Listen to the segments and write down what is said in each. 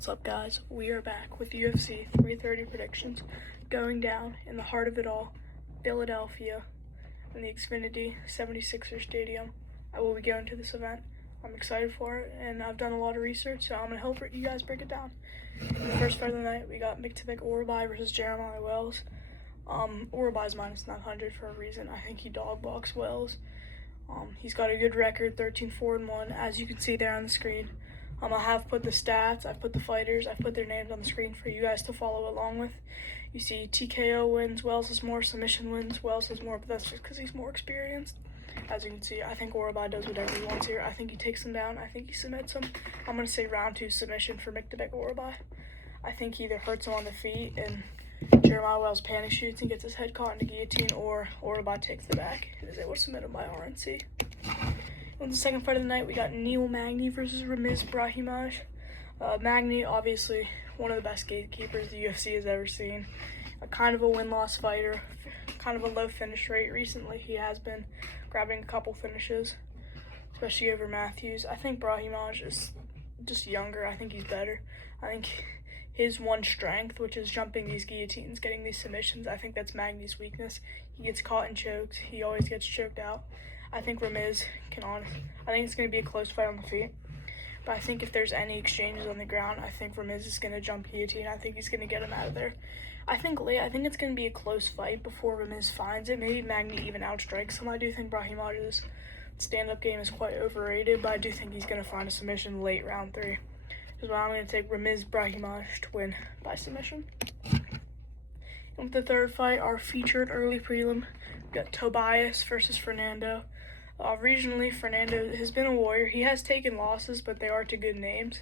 What's up, guys? We are back with UFC 330 predictions going down in the heart of it all, Philadelphia, in the Xfinity 76er Stadium. I will be going to this event. I'm excited for it, and I've done a lot of research, so I'm going to help you guys break it down. In the first fight of the night, we got Miktabek Orabai versus Jeremiah Wells. Orabai's minus 900 for a reason. I think he dog-walks Wells. He's got a good record, 13-4-1, as you can see there on the screen. I have put the stats, I've put the fighters, I've put their names on the screen for you guys to follow along with. You see TKO wins, Wells has more, submission wins, Wells has more, but that's just because he's more experienced. As you can see, I think Orabai does whatever he wants here. I think he takes him down. I think he submits him. I'm going to say round 2 submission for Miktabek Orabai. I think he either hurts him on the feet and Jeremiah Wells panic shoots and gets his head caught in the guillotine, or Orabai takes the back and is able to submit him by RNC. In the second fight of the night, we got Neil Magny versus Ramiz Brahimaj. Magny, obviously, one of the best gatekeepers the UFC has ever seen. Kind of a win-loss fighter, kind of a low finish rate. Recently, he has been grabbing a couple finishes, especially over Matthews. I think Brahimaj is just younger. I think he's better. I think his one strength, which is jumping these guillotines, getting these submissions, I think that's Magny's weakness. He gets caught and choked. He always gets choked out. I think Ramiz I think it's going to be a close fight on the feet. But I think if there's any exchanges on the ground, I think Ramiz is going to jump guillotine. I think he's going to get him out of there. I think it's going to be a close fight before Ramiz finds it. Maybe Magny even outstrikes him. I do think Brahimaj's stand-up game is quite overrated, but I do think he's going to find a submission late round 3. Which is why I'm going to take Ramiz Brahimaj to win by submission. And with the third fight, our featured early prelim, we got Tobias versus Fernando. Regionally, Fernando has been a warrior. He has taken losses, but they are to good names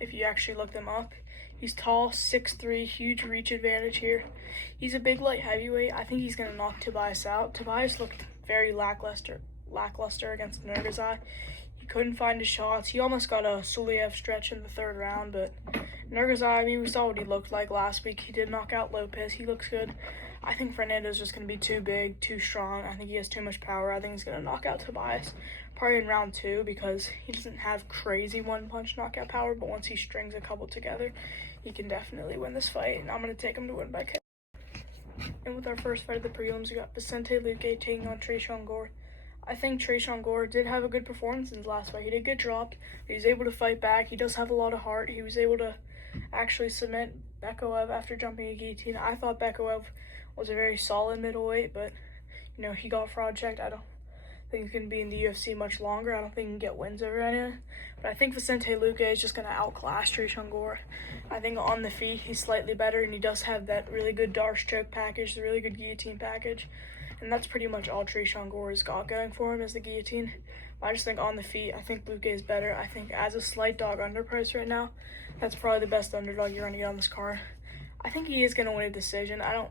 if you actually look them up. He's tall, 6'3", huge reach advantage here. He's a big light heavyweight. I think he's going to knock Tobias out. Tobias looked very lackluster against Nurgazai. He couldn't find his shots. He almost got a Suliev stretch in the third round, but Nurgazai, we saw what he looked like last week. He did knock out Lopez. He looks good. I think Fernando's just going to be too big, too strong. I think he has too much power. I think he's going to knock out Tobias probably in round 2 because he doesn't have crazy one-punch knockout power, but once he strings a couple together, he can definitely win this fight, and I'm going to take him to win by KO. And with our first fight of the prelims, we got Vicente Luque taking on Tresean Gore. I think Tresean Gore did have a good performance in his last fight. He did get dropped. He was able to fight back. He does have a lot of heart. He was able to actually submit Bekaev after jumping a guillotine. I thought Bekaev was a very solid middleweight, but, he got fraud checked. I don't think he's going to be in the UFC much longer. I don't think he can get wins over anyone. But I think Vicente Luque is just going to outclass Tresean Gore. I think on the feet, he's slightly better, and he does have that really good Darce choke package, the really good guillotine package. And that's pretty much all Tresean Gore has got going for him is the guillotine. But I just think on the feet, I think Luque is better. I think as a slight dog underprice right now, that's probably the best underdog you're going to get on this card. I think he is going to win a decision. I don't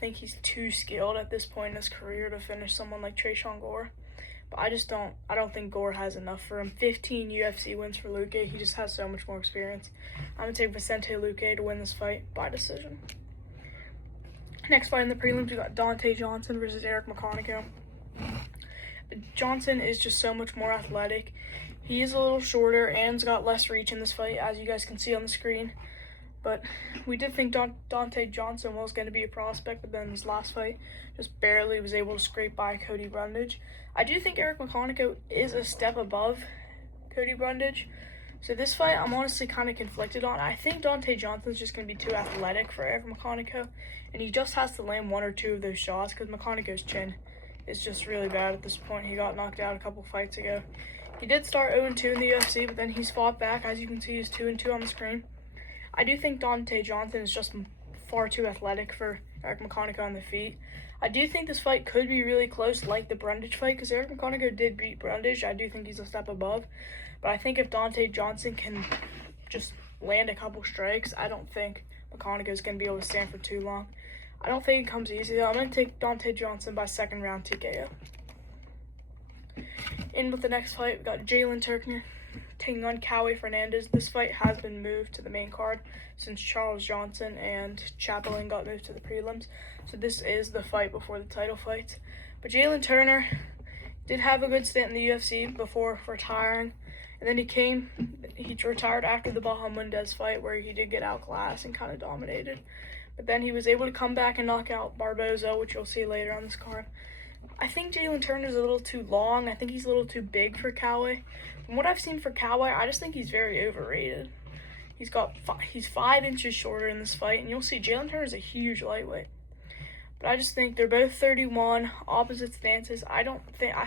think he's too skilled at this point in his career to finish someone like Tresean Gore. But I don't think Gore has enough for him. 15 UFC wins for Luque. He just has so much more experience. I'm going to take Vicente Luque to win this fight by decision. Next fight in the prelims, we got Dante Johnson versus Eric McConaughey. Johnson is just so much more athletic. He is a little shorter and's got less reach in this fight, as you guys can see on the screen. But we did think Dante Johnson was going to be a prospect, but then his last fight just barely was able to scrape by Cody Brundage. I do think Eric McConaughey is a step above Cody Brundage. So this fight, I'm honestly kind of conflicted on. I think Dante Johnson's just going to be too athletic for Eric McConaughey, and he just has to land 1 or 2 of those shots because McConaughey's chin is just really bad at this point. He got knocked out a couple fights ago. He did start 0-2 in the UFC, but then he's fought back. As you can see, he's 2-2 on the screen. I do think Dante Johnson is just far too athletic for Eric McConaughey on the feet. I do think this fight could be really close like the Brundage fight because Eric McConaughey did beat Brundage. I do think he's a step above. But I think if Dante Johnson can just land a couple strikes, I don't think McConaughey is going to be able to stand for too long. I don't think it comes easy, though. I'm going to take Dante Johnson by second round TKO. In with the next fight, we got Jalen Turkner taking on Cowie Fernandez. This fight has been moved to the main card since Charles Johnson and Chaplin got moved to the prelims. So this is the fight before the title fights. But Jalen Turner did have a good stint in the UFC before retiring. And then he retired after the Bahamundez fight where he did get outclassed and kind of dominated. But then he was able to come back and knock out Barboza, which you'll see later on this card. I think Jalen Turner's a little too long. I think he's a little too big for Cowboy. From what I've seen for Cowboy, I just think he's very overrated. He's 5 inches shorter in this fight, and you'll see Jalen Turner's a huge lightweight. But I just think they're both 31, opposite stances. I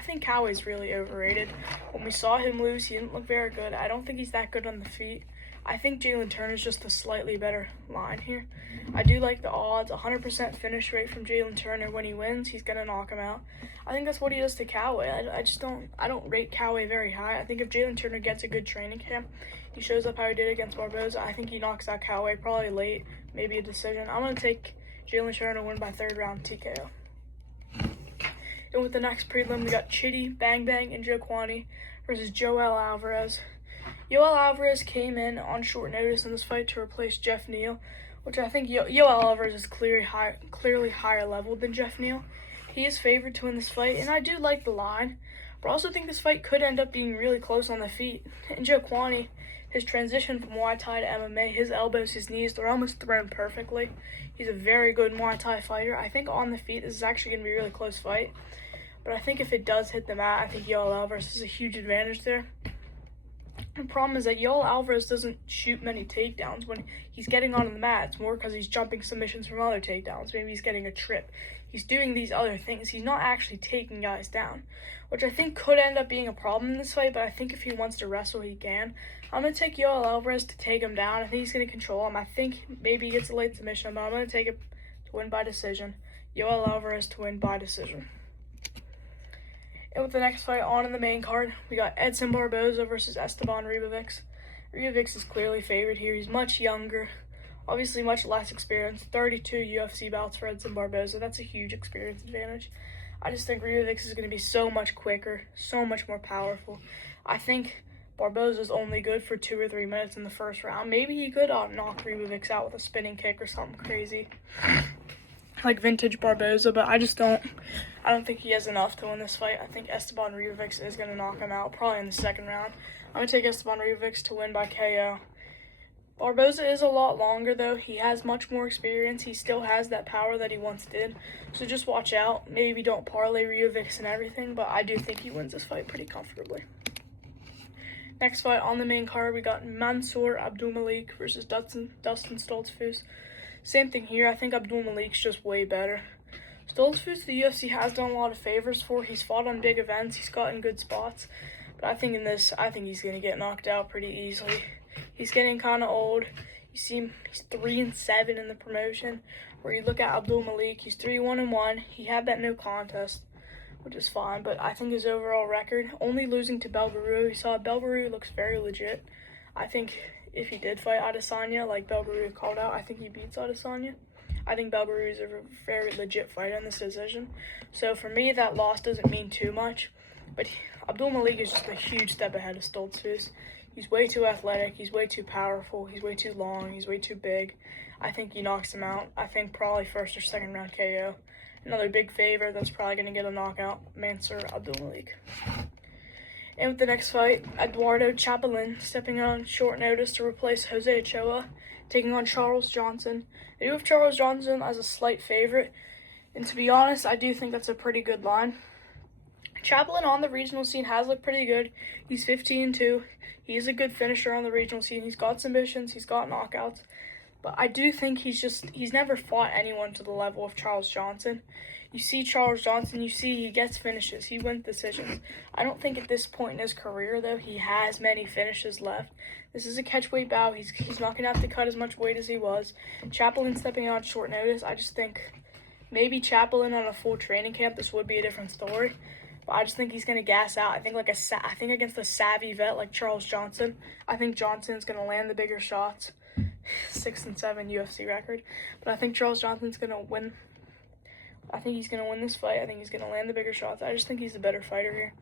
think Cowboy's really overrated. When we saw him lose, he didn't look very good. I don't think he's that good on the feet. I think Jalen Turner's just a slightly better line here. I do like the odds. 100% finish rate from Jalen Turner. When he wins, he's going to knock him out. I think that's what he does to Cowboy. I don't rate Cowboy very high. I think if Jalen Turner gets a good training camp, he shows up how he did against Barboza, I think he knocks out Cowboy, probably late, maybe a decision. I'm going to take Jalen Turner to win by 3rd round TKO. And with the next prelim, we got Chitty, Bang Bang, and Joe Kwani versus Joel Alvarez. Joel Alvarez came in on short notice in this fight to replace Jeff Neal, which I think Joel Alvarez is clearly higher level than Jeff Neal. He is favored to win this fight, and I do like the line, but I also think this fight could end up being really close on the feet. And Joe Kwani, his transition from Muay Thai to MMA, his elbows, his knees, they're almost thrown perfectly. He's a very good Muay Thai fighter. I think on the feet, this is actually going to be a really close fight. But I think if it does hit the mat, I think Joel Alvarez has a huge advantage there. The problem is that Joel Alvarez doesn't shoot many takedowns when he's getting onto the mat. It's more because he's jumping submissions from other takedowns. Maybe he's getting a trip. He's doing these other things. He's not actually taking guys down, which I think could end up being a problem in this fight, but I think if he wants to wrestle, he can. I'm going to take Joel Alvarez to take him down. I think he's going to control him. I think maybe he gets a late submission, but I'm going to take it to win by decision. Joel Alvarez to win by decision. And with the next fight on in the main card, we got Edson Barboza versus Esteban Ribovics. Ribovics is clearly favored here. He's much younger, obviously much less experienced. 32 UFC bouts for Edson Barboza. That's a huge experience advantage. I just think Ribovics is going to be so much quicker, so much more powerful. I think Barboza's only good for 2 or 3 minutes in the first round. Maybe he could knock Ribovics out with a spinning kick or something crazy, like vintage Barboza, but I don't think he has enough to win this fight. I think Esteban Ribovics is going to knock him out, probably in the 2nd round. I'm going to take Esteban Ribovics to win by KO. Barboza is a lot longer, though. He has much more experience. He still has that power that he once did. So just watch out. Maybe don't parlay Ribovics and everything, but I do think he wins this fight pretty comfortably. Next fight on the main card, we got Mansour Abdulmalik versus Dustin Stoltzfus. Same thing here. I think Abdulmalik's just way better. Stoltzfus, the UFC has done a lot of favors for. He's fought on big events. He's gotten good spots. But I think in this, he's going to get knocked out pretty easily. He's getting kind of old. You see him, he's 3-7 in the promotion. Where you look at Abdulmalik, he's 3-1-1. He had that no contest, which is fine. But I think his overall record, only losing to Belgaru. You saw Belgaru looks very legit. I think if he did fight Adesanya, like Belgaru called out, I think he beats Adesanya. I think Belgaru is a very legit fighter in this decision. So for me, that loss doesn't mean too much. But Abdulmalik is just a huge step ahead of Stoltzfus. He's way too athletic. He's way too powerful. He's way too long. He's way too big. I think he knocks him out. I think probably 1st or 2nd round KO. Another big favorite that's probably going to get a knockout, Mansour Abdulmalik. And with the next fight, Eduardo Chapelin stepping on short notice to replace Jose Ochoa, taking on Charles Johnson. I do have Charles Johnson as a slight favorite, and to be honest, I do think that's a pretty good line. Chapelin on the regional scene has looked pretty good. He's 15-2. He's a good finisher on the regional scene. He's got submissions. He's got knockouts. But I do think he's never fought anyone to the level of Charles Johnson. You see Charles Johnson, you see he gets finishes. He wins decisions. I don't think at this point in his career, though, he has many finishes left. This is a catchweight bout. He's not going to have to cut as much weight as he was. Chapelin stepping on short notice. I just think maybe Chapelin on a full training camp, this would be a different story. But I just think he's going to gas out. I think against a savvy vet like Charles Johnson, I think Johnson's going to land the bigger shots. 6-7 UFC record. But I think Charles Johnson's going to win. I think he's going to win this fight. I think he's going to land the bigger shots. I just think he's the better fighter here.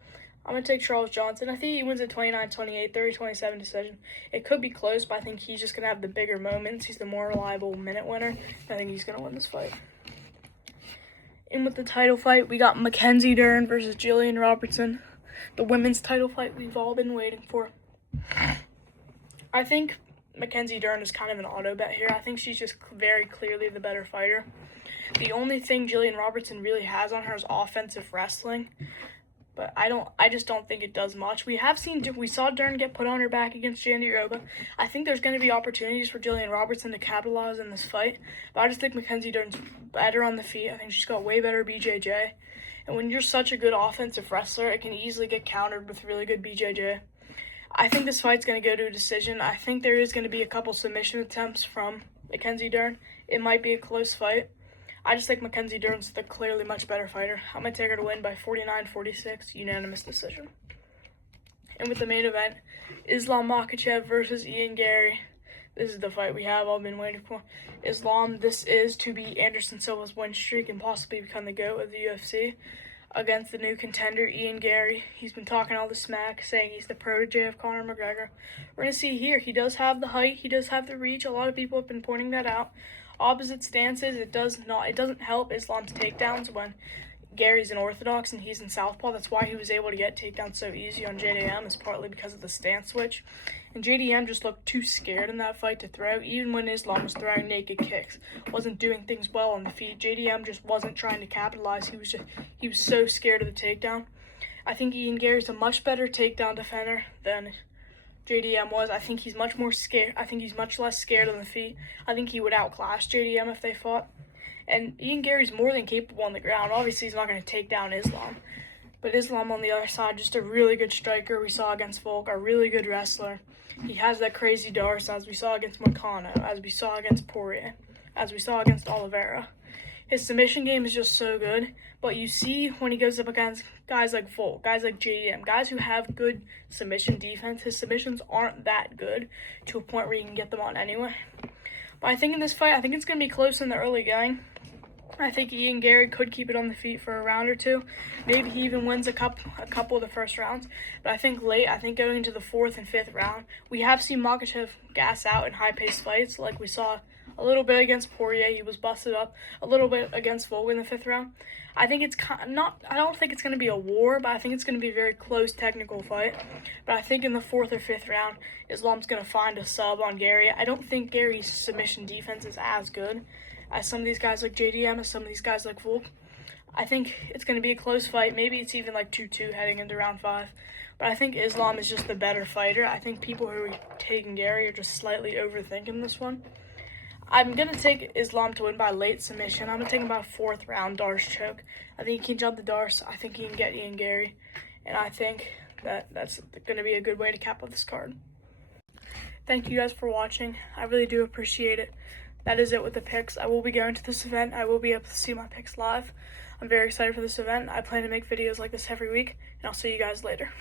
I'm going to take Charles Johnson. I think he wins at 29-28, 30-27 decision. It could be close, but I think he's just going to have the bigger moments. He's the more reliable minute winner. I think he's going to win this fight. In with the title fight, we got Mackenzie Dern versus Jillian Robertson. The women's title fight we've all been waiting for. I think Mackenzie Dern is kind of an auto bet here. I think she's just very clearly the better fighter. The only thing Jillian Robertson really has on her is offensive wrestling, but I just don't think it does much. We saw Dern get put on her back against Jandy Roba. I think there's going to be opportunities for Jillian Robertson to capitalize in this fight, but I just think Mackenzie Dern's better on the feet. I think she's got way better BJJ, and when you're such a good offensive wrestler, it can easily get countered with really good BJJ. I think this fight's going to go to a decision. I think there is going to be a couple submission attempts from Mackenzie Dern. It might be a close fight. I just think Mackenzie Dern's the clearly much better fighter. I'm going to take her to win by 49-46, unanimous decision. And with the main event, Islam Makhachev versus Ian Gary. This is the fight we have all been waiting for. Islam, this is to beat Anderson Silva's win streak and possibly become the GOAT of the UFC. Against the new contender, Ian Gary. He's been talking all the smack, saying he's the protege of Conor McGregor. We're going to see here, he does have the height, he does have the reach. A lot of people have been pointing that out. Opposite stances, it doesn't help Islam's takedowns when Gary's an orthodox and he's in southpaw. That's why he was able to get takedowns so easy on JDM, is partly because of the stance switch. And JDM just looked too scared in that fight to throw, even when Islam was throwing naked kicks. Wasn't doing things well on the feet. JDM just wasn't trying to capitalize. He was so scared of the takedown. I think Ian Gary's a much better takedown defender than JDM was. I think he's much more scared. I think he's much less scared on the feet. I think he would outclass JDM if they fought. And Ian Gary's more than capable on the ground. Obviously, he's not going to take down Islam. But Islam on the other side, just a really good striker we saw against Volk, a really good wrestler. He has that crazy darts, as we saw against Moicano, as we saw against Poirier, as we saw against Oliveira. His submission game is just so good, but you see when he goes up against guys like Volk, guys like JDM, guys who have good submission defense, his submissions aren't that good to a point where you can get them on anyway. But I think in this fight, I think it's going to be close in the early going. I think Ian Gary could keep it on the feet for a round or two. Maybe he even wins a couple of the first rounds. But I think going into the fourth and fifth round, we have seen Makhachev gas out in high-paced fights, like we saw a little bit against Poirier. He was busted up a little bit against Volk in the fifth round. I think it's I don't think it's going to be a war, but I think it's going to be a very close technical fight. But I think in the fourth or fifth round, Islam's going to find a sub on Gary. I don't think Gary's submission defense is as good as some of these guys like JDM, as some of these guys like Volk. I think it's going to be a close fight. Maybe it's even like 2-2 heading into round 5. But I think Islam is just the better fighter. I think people who are taking Gary are just slightly overthinking this one. I'm going to take Islam to win by late submission. I'm going to take him by a fourth round Darce choke. I think he can jump the Darce. I think he can get Ian Gary. And I think that's going to be a good way to cap up this card. Thank you guys for watching. I really do appreciate it. That is it with the picks. I will be going to this event. I will be able to see my picks live. I'm very excited for this event. I plan to make videos like this every week, and I'll see you guys later.